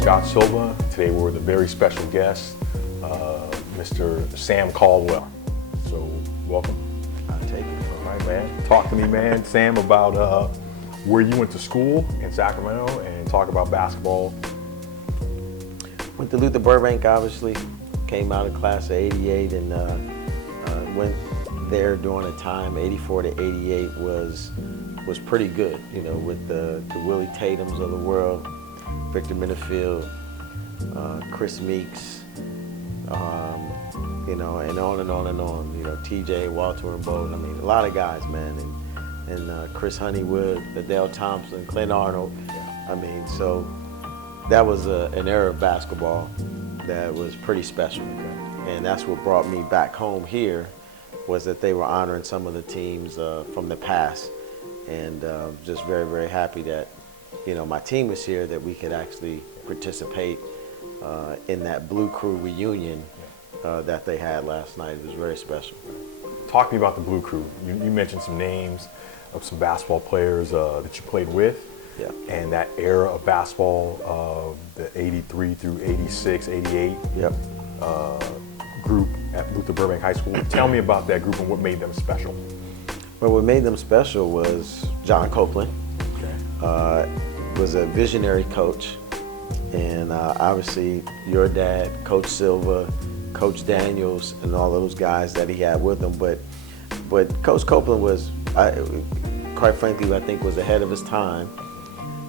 Scott Silva. Today we're with a very special guest, Mr. Sam Caldwell. So, welcome. I'll take it. All right, man. Talk to me, man, Sam, about where you went to school in Sacramento and talk about basketball. Went to Luther Burbank, obviously. Came out of class of 88 and went there during a time, 84 to 88 was pretty good, you know, with the Willie Tatums of the world, Victor Minifield, Chris Meeks, you know, and on and on and on. You know, TJ, Walter and Bowden. I mean, a lot of guys, man. And Chris Honeywood, Adele Thompson, Clint Arnold. I mean, so that was an era of basketball that was pretty special. And that's what brought me back home here, was that they were honoring some of the teams from the past. And just very, very happy that, you know, my team was here, that we could actually participate in that Blue Crew reunion that they had last night. It was very special. Talk to me about the Blue Crew. You mentioned some names of some basketball players that you played with. Yeah. And that era of basketball, the 83 through 86, 88 Yep. Group at Luther Burbank High School. Tell me about that group and what made them special. Well, what made them special was John Copeland. Okay. Was a visionary coach, and obviously your dad, Coach Silva, Coach Daniels, and all those guys that he had with him. But Coach Copeland was, quite frankly, I think was ahead of his time.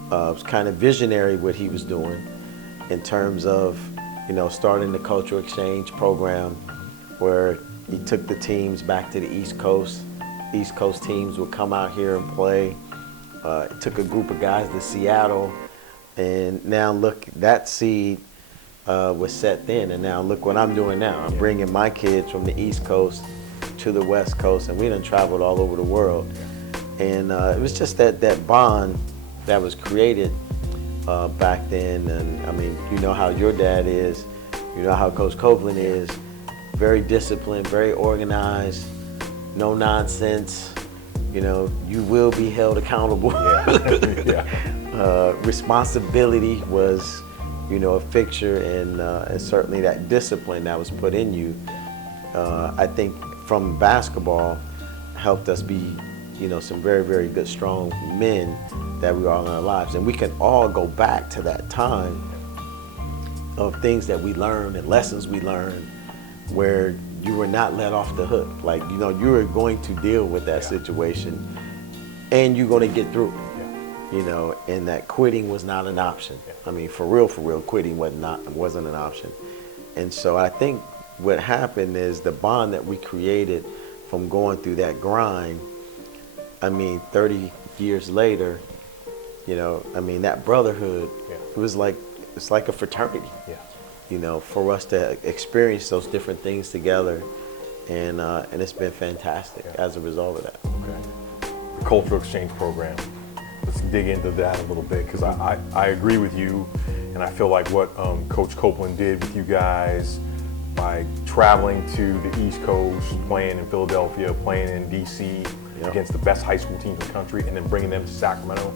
Was kind of visionary what he was doing in terms of, you know, starting the cultural exchange program, where he took the teams back to the East Coast. East Coast teams would come out here and play. It took a group of guys to Seattle, and now look, that seed was set then, and now look what I'm doing now. I'm bringing my kids from the East Coast to the West Coast, and we done traveled all over the world. And it was just that bond that was created back then. And I mean, you know how your dad is, you know how Coach Copeland is, very disciplined, very organized, no nonsense. You know, you will be held accountable. Responsibility was, you know, a fixture, and certainly that discipline that was put in you, I think from basketball helped us be, you know, some very, very good, strong men that we are in our lives. And we can all go back to that time of things that we learned and lessons we learned where you were not let off the hook. Like, you know, you were going to deal with that situation and you're going to get through it, you know, and that quitting was not an option. I mean, for real, quitting wasn't an option. And so I think what happened is the bond that we created from going through that grind, I mean, 30 years later, you know, I mean, that brotherhood, it was like, it's like a fraternity. You know, for us to experience those different things together, and it's been fantastic as a result of that. Okay. The cultural exchange program. Let's dig into that a little bit, because I agree with you, and I feel like what Coach Copeland did with you guys by traveling to the East Coast, playing in Philadelphia, playing in DC against the best high school teams in the country, and then bringing them to Sacramento,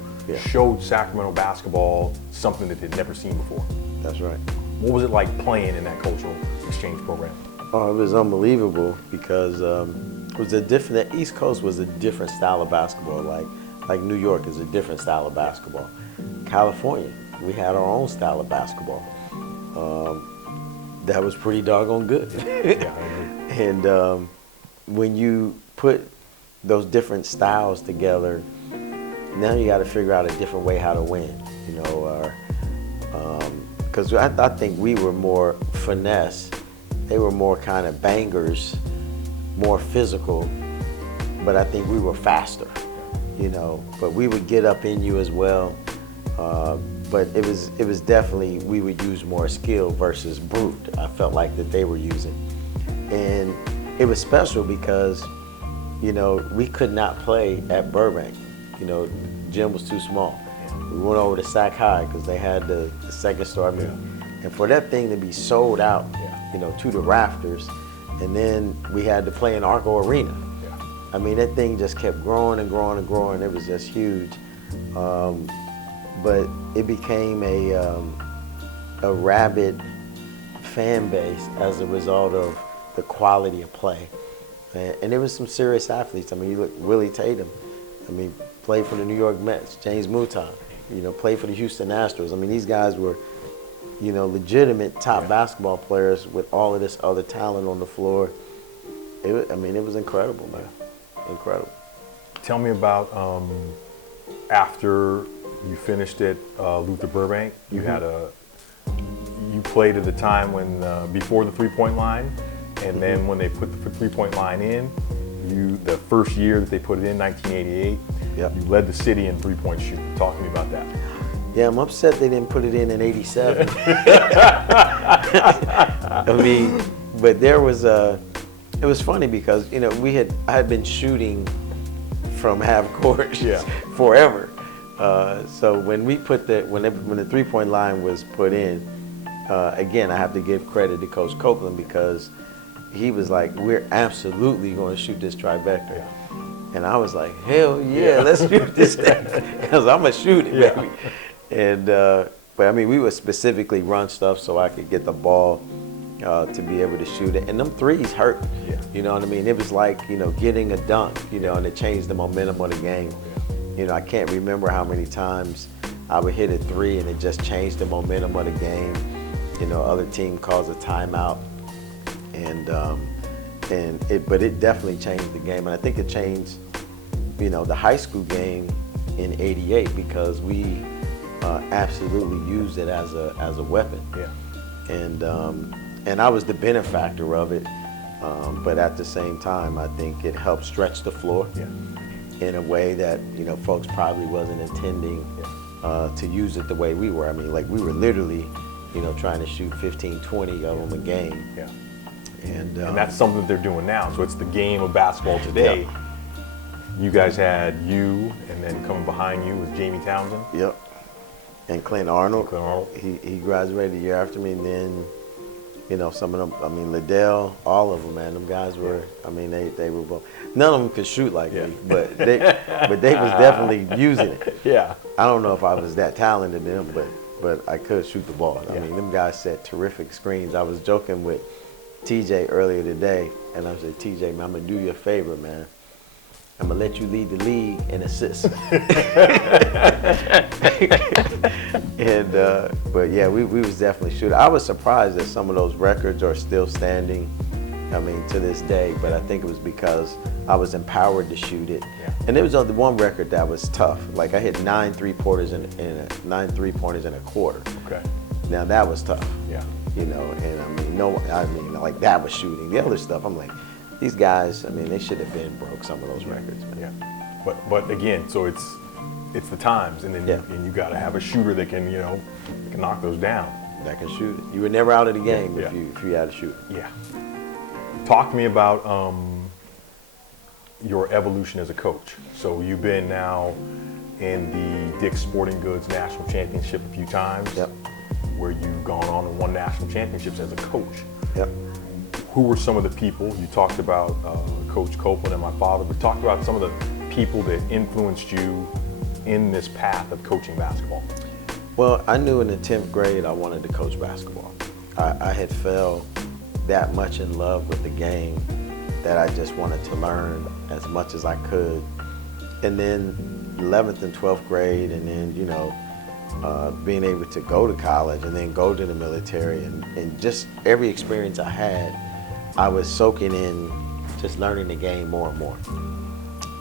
showed Sacramento basketball something that they'd never seen before. That's right. What was it like playing in that cultural exchange program? Oh, it was unbelievable, because it was the East Coast was a different style of basketball. Like New York is a different style of basketball. California, we had our own style of basketball. That was pretty doggone good. And when you put those different styles together, now you got to figure out a different way how to win, you know. Because I think we were more finesse. They were more kind of bangers, more physical, but I think we were faster, you know. But we would get up in you as well. But it was definitely, we would use more skill versus brute. I felt like that they were using. And it was special because, you know, we could not play at Burbank. You know, the gym was too small. We went over to Sac High because they had the second story. I mean, and for that thing to be sold out, you know, to the rafters, and then we had to play in Arco Arena. I mean, that thing just kept growing and growing and growing. It was just huge. But it became a rabid fan base as a result of the quality of play. And there was some serious athletes. I mean, you look, Willie Tatum, I mean, played for the New York Mets. James Mouton, played for the Houston Astros. I mean, these guys were, legitimate top basketball players with all of this other talent on the floor. It was incredible, man. Incredible. Tell me about after you finished at Luther Burbank. You had you played at a time when before the three-point line, and then when they put the three-point line in, the first year that they put it in, 1988, you led the city in three-point shooting. Talk to me about that. Yeah, I'm upset they didn't put it in '87. I mean, but there was it was funny because I had been shooting from half court forever. So when we put when the three-point line was put in, again I have to give credit to Coach Copeland because he was like, "We're absolutely going to shoot this trifecta," and I was like, "Hell yeah, let's shoot this thing," because I'm a shooter, baby. And but I mean, we would specifically run stuff so I could get the ball to be able to shoot it, and them threes hurt. You know what I mean? It was like getting a dunk, and it changed the momentum of the game. I can't remember how many times I would hit a three and it just changed the momentum of the game. Other team calls a timeout, but it definitely changed the game, and I think it changed, the high school game in '88 because we absolutely used it as a weapon. And I was the benefactor of it, but at the same time, I think it helped stretch the floor in a way that folks probably wasn't intending to use it the way we were. I mean, like we were literally, trying to shoot 15, 20 of them a game. And that's something that they're doing now. So it's the game of basketball today. You guys had and then coming behind you was Jamie Townsend. And Clint Arnold. He graduated the year after me, and then, some of them, I mean, Liddell, all of them, man, them guys were, I mean, they were both, none of them could shoot like me, but they was definitely using it. I don't know if I was that talented in them, but I could shoot the ball. I mean, them guys set terrific screens. I was joking with TJ earlier today, and I said, TJ, man, I'm gonna do you a favor, man. I'm gonna let you lead the league in assists. And but yeah, we was definitely shooting. I was surprised that some of those records are still standing. I mean, to this day. But I think it was because I was empowered to shoot it. And there was the one record that was tough. Like I hit 9 3-pointers in a quarter. Now that was tough. And I mean, like that was shooting. The other stuff, I'm like, these guys, I mean, they should have been broke some of those records, man. But again, so it's the times, and then you got to have a shooter that can can knock those down. That can shoot it. You were never out of the game if you had a shooter. Talk to me about your evolution as a coach. So you've been now in the Dick's Sporting Goods National Championship a few times. Where you've gone on and won national championships as a coach. Who were some of the people? You talked about Coach Copeland and my father, but talk about some of the people that influenced you in this path of coaching basketball. Well, I knew in the 10th grade I wanted to coach basketball. I had fell that much in love with the game that I just wanted to learn as much as I could. And then 11th and 12th grade, and then, being able to go to college and then go to the military, and just every experience I had, I was soaking in just learning the game more and more.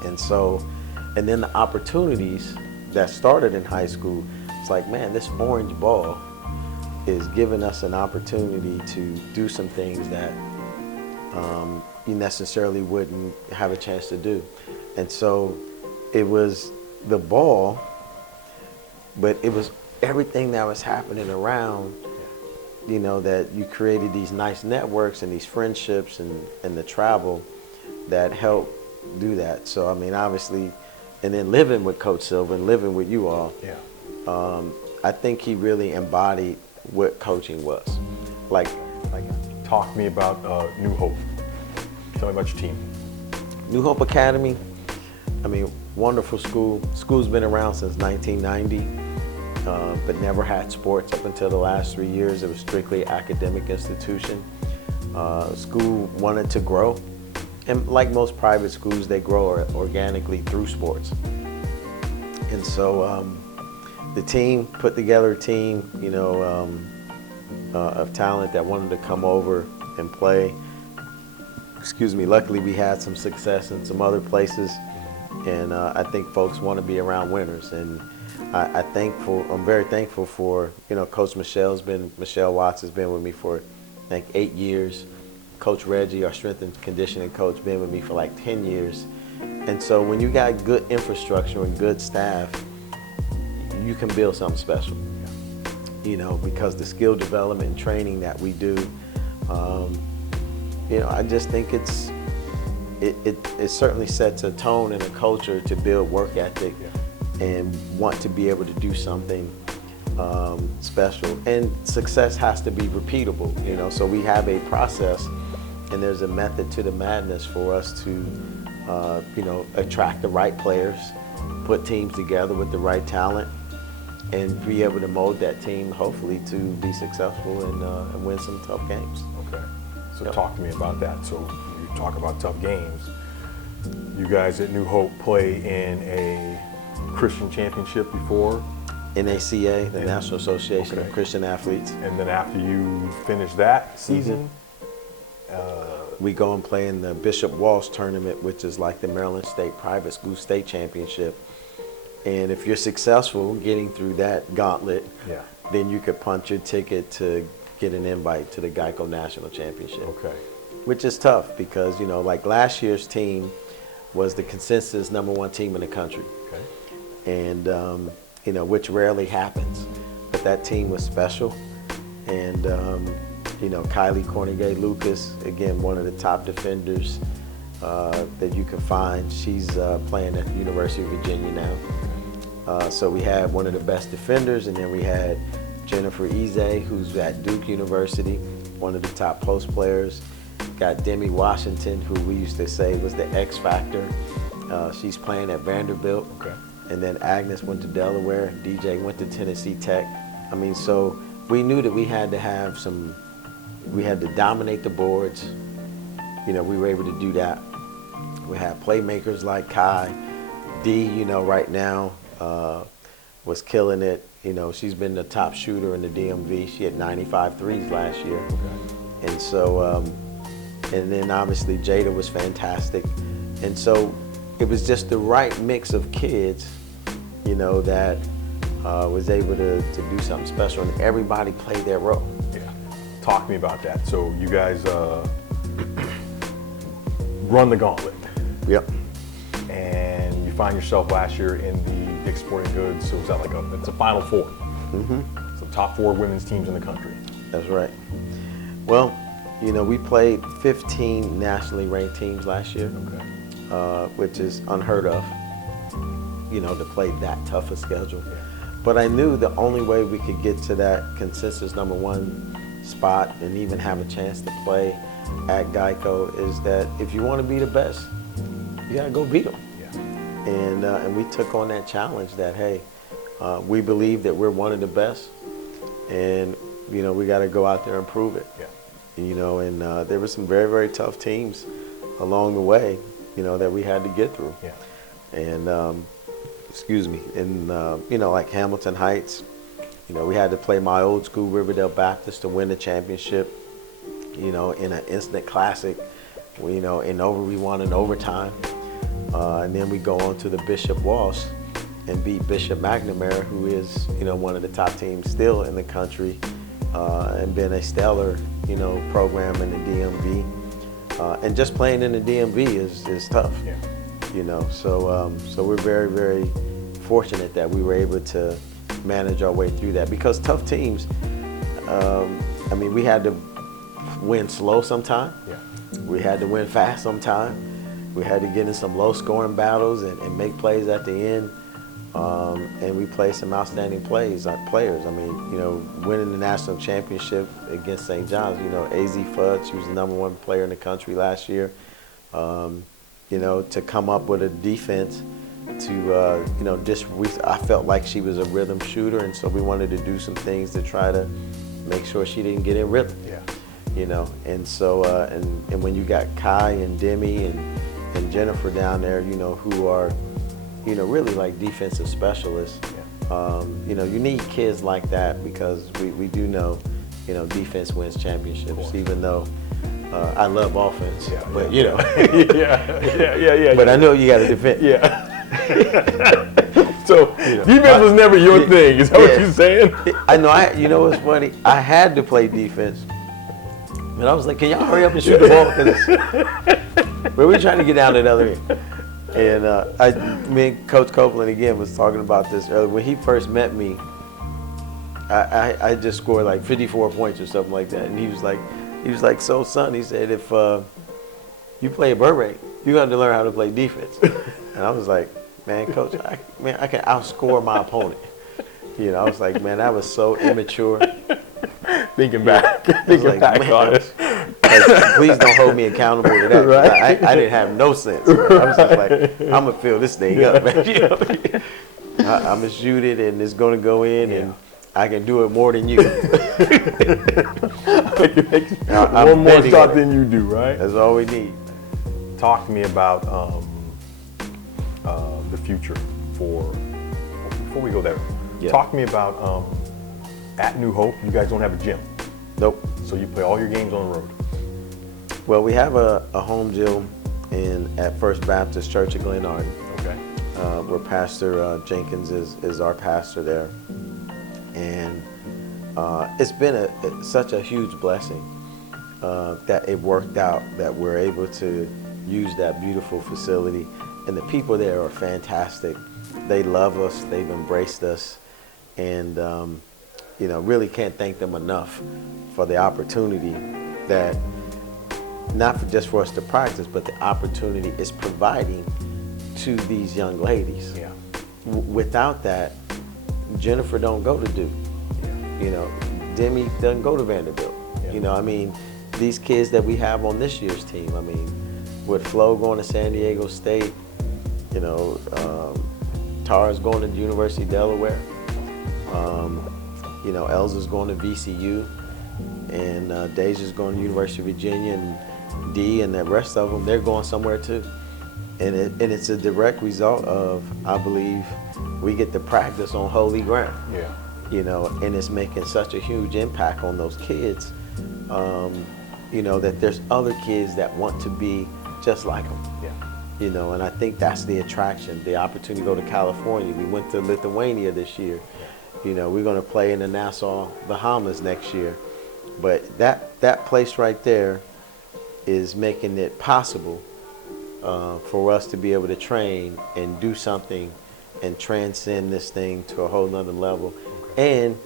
And so, and then the opportunities that started in high school, it's like, man, this orange ball is giving us an opportunity to do some things that you necessarily wouldn't have a chance to do. And so it was the ball, but it was everything that was happening around, that you created these nice networks and these friendships and the travel that helped do that. So, I mean, obviously, and then living with Coach Silva and living with you all, I think he really embodied what coaching was. Like, talk to me about New Hope. Tell me about your team. New Hope Academy, I mean, wonderful school. School's been around since 1990. but never had sports up until the last 3 years. It was strictly academic institution. School wanted to grow, and like most private schools, they grow organically through sports. And so the team put together a team, of talent that wanted to come over and play. Excuse me. Luckily, we had some success in some other places, and I think folks want to be around winners. And I'm very thankful for Coach Michelle Watts has been with me for I think 8 years. Coach Reggie, our strength and conditioning coach, been with me for like 10 years. And so when you got good infrastructure and good staff, you can build something special. Because the skill development and training that we do, I just think it certainly sets a tone and a culture to build work ethic and want to be able to do something special. And success has to be repeatable, so we have a process and there's a method to the madness for us to, attract the right players, put teams together with the right talent, and be able to mold that team, hopefully, to be successful and win some tough games. Okay. So talk to me about that. So you talk about tough games. You guys at New Hope play in a Christian championship before? NACA, the National Association of Christian Athletes. And then after you finish that season? We go and play in the Bishop Walsh tournament, which is like the Maryland State Private School State Championship. And if you're successful getting through that gauntlet, then you could punch your ticket to get an invite to the GEICO National Championship. Okay. Which is tough because, like last year's team was the consensus #1 team in the country. Okay. And, which rarely happens. But that team was special. And, Kylie Cornegay Lucas, again, one of the top defenders that you can find. She's playing at the University of Virginia now. So we had one of the best defenders, and then we had Jennifer Eze, who's at Duke University, one of the top post players. Got Demi Washington, who we used to say was the X Factor. She's playing at Vanderbilt. Okay. And then Agnes went to Delaware. DJ went to Tennessee Tech. So we knew that we had to dominate the boards. We were able to do that. We had playmakers like Kai. Dee, right now, was killing it. She's been the top shooter in the DMV. She had 95 threes last year. Okay. And so, and then obviously Jada was fantastic. And so it was just the right mix of kids, that was able to do something special, and everybody played their role. Yeah. Talk to me about that. So you guys run the gauntlet. Yep. And you find yourself last year in the Dick's Sporting Goods. So is that it's a Final Four? Mm-hmm. So top 4 women's teams in the country. That's right. Well, we played 15 nationally ranked teams last year, which is unheard of, to play that tough a schedule. Yeah. But I knew the only way we could get to that consensus #1 spot and even have a chance to play at GEICO is that if you want to be the best, you got to go beat them. Yeah. And we took on that challenge that, hey, we believe that we're one of the best, and, we got to go out there and prove it. Yeah. And there were some very, very tough teams along the way, that we had to get through. Yeah. And, like Hamilton Heights, we had to play my old school Riverdale Baptist to win the championship, in an instant classic. We won in overtime. And then we go on to the Bishop Walsh and beat Bishop McNamara, who is, one of the top teams still in the country, and been a stellar, program in the DMV. And just playing in the DMV is tough. Yeah. So we're very, very fortunate that we were able to manage our way through that, because tough teams, we had to win slow sometime. Yeah. We had to win fast sometime. We had to get in some low scoring battles and make plays at the end. And we played some outstanding players. Winning the national championship against St. John's, AZ Fudge, who was the #1 player in the country last year, to come up with a defense you know, I felt like she was a rhythm shooter, and so we wanted to do some things to try to make sure she didn't get in rhythm. Yeah. You know, and so and when you got Kai and Demi and Jennifer down there, you know, who are, you know, really like defensive specialists. Yeah. You know, you need kids like that because we do know, you know, defense wins championships, even though I love offense. Yeah, but yeah, you know, yeah. But I know you got to defend. Yeah. So defense was never your thing. Is that what you're saying? I know. You know what's funny? I had to play defense, and I was like, "Can y'all hurry up and shoot the ball?" Because we're trying to get down to the other end. And me and Coach Copeland again was talking about this earlier. When he first met me, I just scored like 54 points or something like that, and he was like, "So son," he said, "if you play at Burbank, you got to learn how to play defense." And I was like, "Man, Coach, I can outscore my opponent." You know, I was like, "Man, that was so immature." Thinking back on it. Like, please don't hold me accountable to that. Right? I didn't have no sense. Man. I was just like, I'm gonna fill this thing up, man. You know? I'm gonna shoot it, and it's gonna go in, and I can do it more than you. One more shot than you do, right? That's all we need. Talk to me about the future before we go there. Yeah. Talk to me about at New Hope. You guys don't have a gym. Nope. So you play all your games on the road. Well, we have a home gym at First Baptist Church of Glenarden. Okay. Where Pastor Jenkins is our pastor there, and it's been such a huge blessing that it worked out that we're able to use that beautiful facility, and the people there are fantastic. They love us. They've embraced us, and you know, really can't thank them enough for the opportunity that not just for us to practice, but the opportunity is providing to these young ladies. Yeah. Without that, Jennifer don't go to Duke. Yeah. You know, Demi doesn't go to Vanderbilt. Yeah. You know, I mean, these kids that we have on this year's team, I mean, with Flo going to San Diego State, you know, Tara's going to the University of Delaware, you know, Elza's going to VCU, and Deja's going to University of Virginia, and Dee and the rest of them, they're going somewhere too. And it's a direct result of, I believe, we get to practice on holy ground. Yeah. You know, and it's making such a huge impact on those kids, you know, that there's other kids that want to be just like them. Yeah. You know, and I think that's the attraction, the opportunity to go to California. We went to Lithuania this year. You know, we're going to play in the Nassau, Bahamas next year. But that place right there is making it possible for us to be able to train and do something and transcend this thing to a whole nother level. Okay. And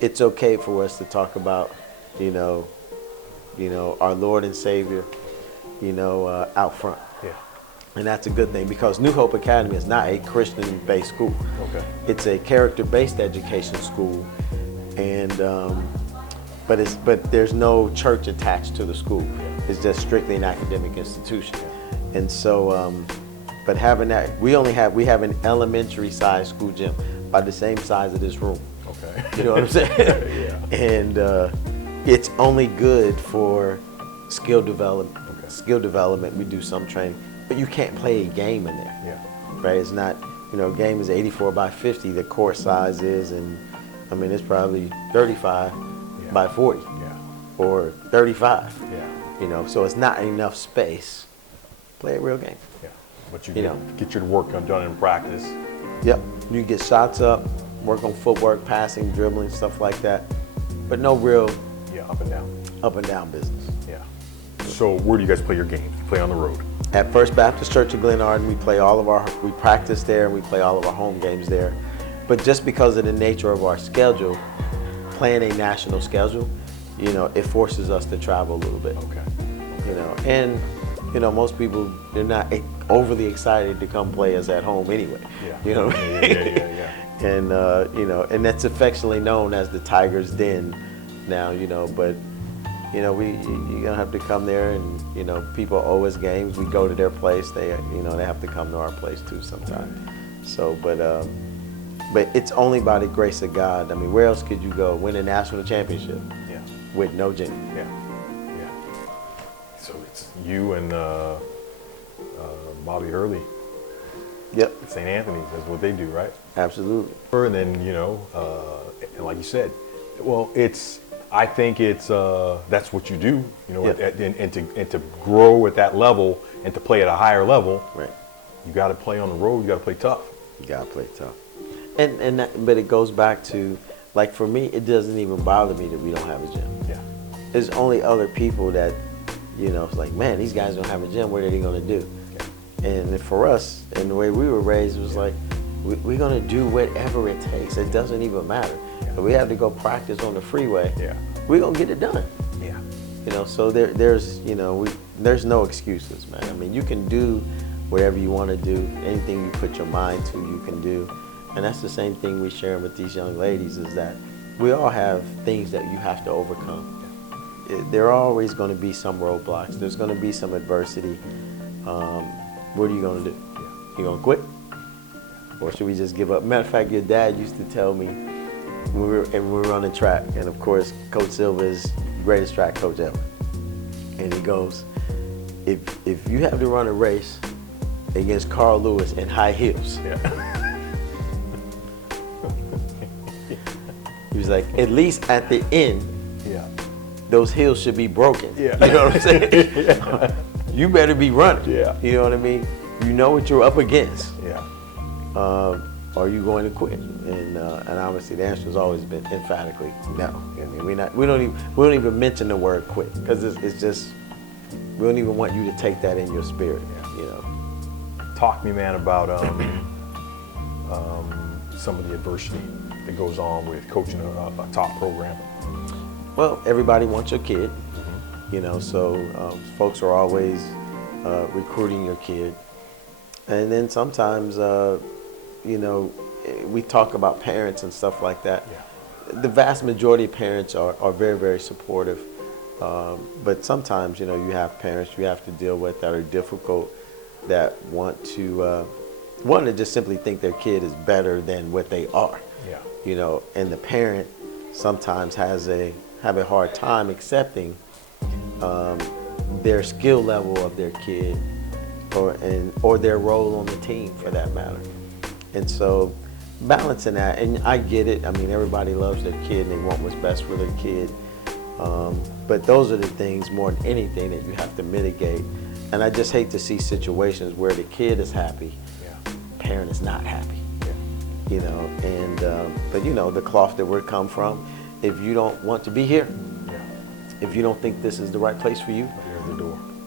it's okay for us to talk about, you know, our Lord and Savior, you know, out front. Yeah. And that's a good thing because New Hope Academy is not a Christian-based school. Okay. It's a character-based education school, and but there's no church attached to the school. It's just strictly an academic institution. And so, but having that, we have an elementary-sized school gym, by the same size of this room. Okay. You know what I'm saying? Yeah. And it's only good for skill development. Okay. Skill development. We do some training. But you can't play a game in there, Yeah. right? It's not, you know, a game is 84 by 50, the court size is, and I mean, it's probably 35 by 40 or 35, you know, so it's not enough space. Play a real game. Yeah. But you know, get your work done in practice. Yep. You get shots up, work on footwork, passing, dribbling, stuff like that, but no real up and down business. Yeah. So where do you guys play your games? You play on the road? At First Baptist Church of Glenarden, we practice there and we play all of our home games there. But just because of the nature of our schedule, playing a national schedule, you know, it forces us to travel a little bit. Okay. You know, and you know, most people, they're not overly excited to come play us at home anyway. Yeah. You know. Yeah. And you know, and that's affectionately known as the Tiger's Den now. You know, but you know, you're gonna have to come there, and you know, people owe us games. We go to their place. They, you know, they have to come to our place too sometimes. So, but it's only by the grace of God. I mean, where else could you go win a national championship with no gym? Yeah. So it's you and Bobby Hurley. Yep. St. Anthony's, that's what they do, right? Absolutely. And then, you know, and like you said, well, I think it's that's what you do, you know, and to grow at that level and to play at a higher level, right? You got to play on the road. You got to play tough. You got to play tough. But it goes back to, like, for me, it doesn't even bother me that we don't have a gym. Yeah. There's only other people that, you know, it's like, man, these guys don't have a gym. What are they going to do? Yeah. And for us, and the way we were raised, it was like, we're going to do whatever it takes. It doesn't even matter. Yeah. If we have to go practice on the freeway, we're going to get it done. Yeah. You know, so there's, you know, there's no excuses, man. I mean, you can do whatever you want to do. Anything you put your mind to, you can do. And that's the same thing we're sharing with these young ladies, is that we all have things that you have to overcome. There are always going to be some roadblocks. There's going to be some adversity. What are you going to do? You going to quit? Or should we just give up? Matter of fact, your dad used to tell me when we were on the track, and of course, Coach Silva is the greatest track coach ever. And he goes, if you have to run a race against Carl Lewis in high heels, he was like, at least at the end, those heels should be broken. You know what I'm saying? You better be running. You know what I mean? You know what you're up against. Are you going to quit? And obviously the answer has always been emphatically no. I mean, we don't even mention the word quit, because it's just, we don't even want you to take that in your spirit. You know. Talk to me, man, about some of the adversity that goes on with coaching a top program. Well, everybody wants your kid, you know, so folks are always recruiting your kid. And then sometimes, you know, we talk about parents and stuff like that. The vast majority of parents are very, very supportive. But sometimes, you know, you have parents you have to deal with that are difficult, that want to just simply think their kid is better than what they are. You know, and the parent sometimes have a hard time accepting their skill level of their kid, or their role on the team, for that matter. And so balancing that, and I get it. I mean, everybody loves their kid and they want what's best for their kid. But those are the things more than anything that you have to mitigate. And I just hate to see situations where the kid is happy, parent is not happy. You know, and but you know, the cloth that we come from, if you don't want to be here, if you don't think this is the right place for you,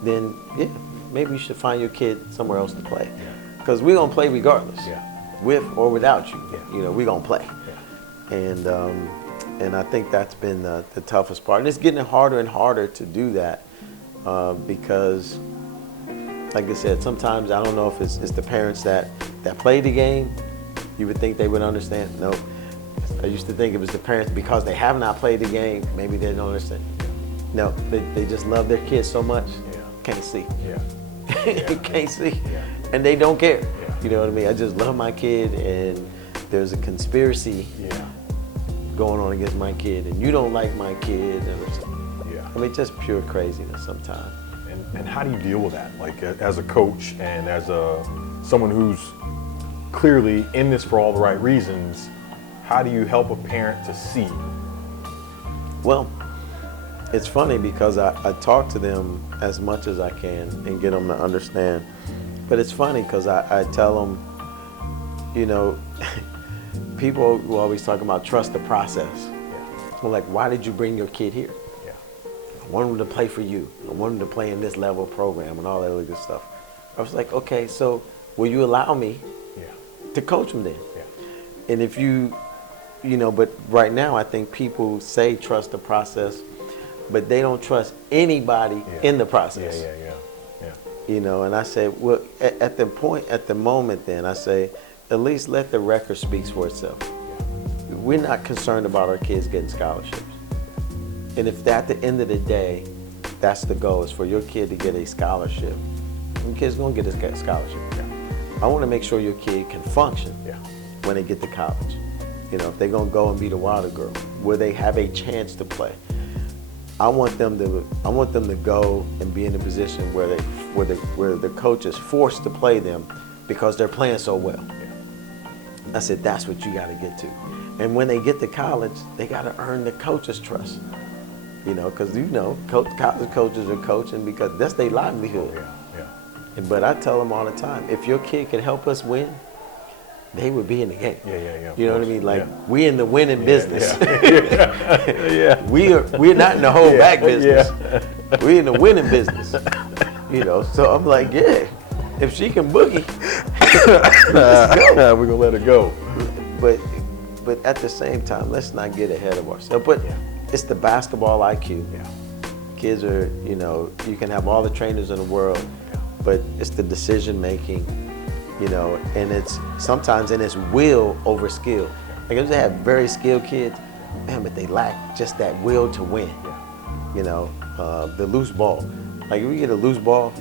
then maybe you should find your kid somewhere else to play. Because we're gonna play regardless, with or without you. You know, we're gonna play. And I think that's been the toughest part. And it's getting harder and harder to do that, because, like I said, sometimes I don't know if it's the parents that play the game. You would think they would understand. No. I used to think it was the parents, because they have not played the game, maybe they don't understand. No, they just love their kids so much, can't see. You can't see. And they don't care. You know what I mean? I just love my kid, and there's a conspiracy going on against my kid, and you don't like my kid. I mean, just pure craziness sometimes. And how do you deal with that? Like, as a coach and as someone who's clearly in this for all the right reasons, how do you help a parent to see? Well, it's funny, because I talk to them as much as I can and get them to understand. But it's funny, because I tell them, you know, people will always talk about trust the process. Well, like, why did you bring your kid here? I want him to play for you. I want him to play in this level program and all that other good stuff. I was like, okay, so will you allow me to coach him then? And if you know, but right now I think people say trust the process, but they don't trust anybody in the process. You know, and I say, well, at the moment then, I say, at least let the record speak for itself. We're not concerned about our kids getting scholarships. And if at the end of the day, that's the goal, is for your kid to get a scholarship, your kid's gonna get a scholarship. Yeah. I wanna make sure your kid can function when they get to college. You know, if they're gonna go and be the water girl, where they have a chance to play. I want them to go and be in a position where the coach is forced to play them because they're playing so well. I said, that's what you got to get to. And when they get to college, they got to earn the coach's trust. You know, because college coaches are coaching because that's their livelihood. But I tell them all the time, if your kid could help us win, they would be in the game. You know what I mean? Like, we in the winning business. We're not in the whole back business. We're in the winning business. You know, so I'm like, if she can boogie, let's go. We're gonna let her go. But at the same time, let's not get ahead of ourselves. But it's the basketball IQ. Kids are, you know, you can have all the trainers in the world, but it's the decision making. You know, and it's sometimes will over skill. Like, if they have very skilled kids, man, but they lack just that will to win. You know, the loose ball. Like, if we get a loose ball,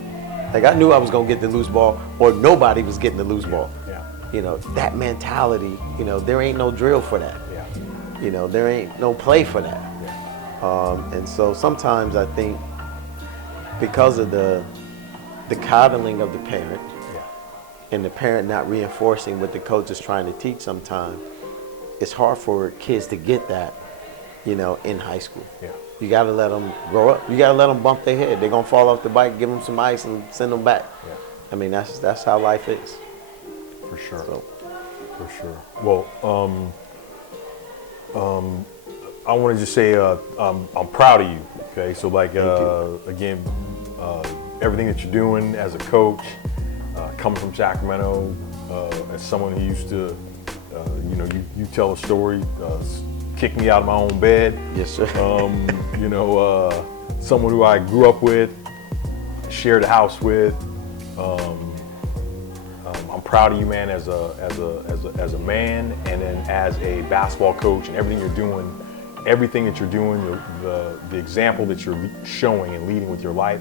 like, I knew I was gonna get the loose ball, or nobody was getting the loose ball. You know, that mentality. You know, there ain't no drill for that. You know, there ain't no play for that. And so sometimes I think because of the coddling of the parent. And the parent not reinforcing what the coach is trying to teach sometimes, it's hard for kids to get that, you know, in high school. You got to let them grow up. You got to let them bump their head. They're going to fall off the bike, give them some ice, and send them back. I mean, that's how life is. For sure. So. For sure. Well, I want to just say I'm proud of you, okay? So, like, again, everything that you're doing as a coach, coming from Sacramento, as someone who used to, you know, you tell a story, kick me out of my own bed. Yes, sir. You know, someone who I grew up with, shared a house with. I'm proud of you, man, as a man, and then as a basketball coach, and everything that you're doing, the example that you're showing and leading with your life,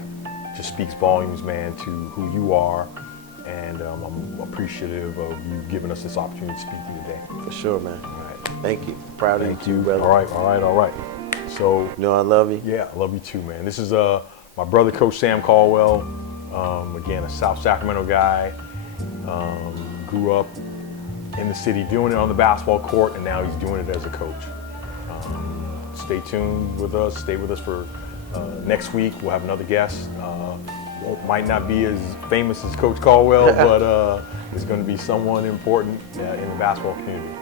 just speaks volumes, man, to who you are. And I'm appreciative of you giving us this opportunity to speak to you today. For sure, man. All right. Thank you. Proud of you too, brother. All right. So, you know I love you. Yeah, I love you too, man. This is my brother, Coach Sam Caldwell. Again, a South Sacramento guy. Grew up in the city doing it on the basketball court, and now he's doing it as a coach. Stay tuned with us. Stay with us for next week. We'll have another guest. Might not be as famous as Coach Caldwell, but it's going to be someone important in the basketball community.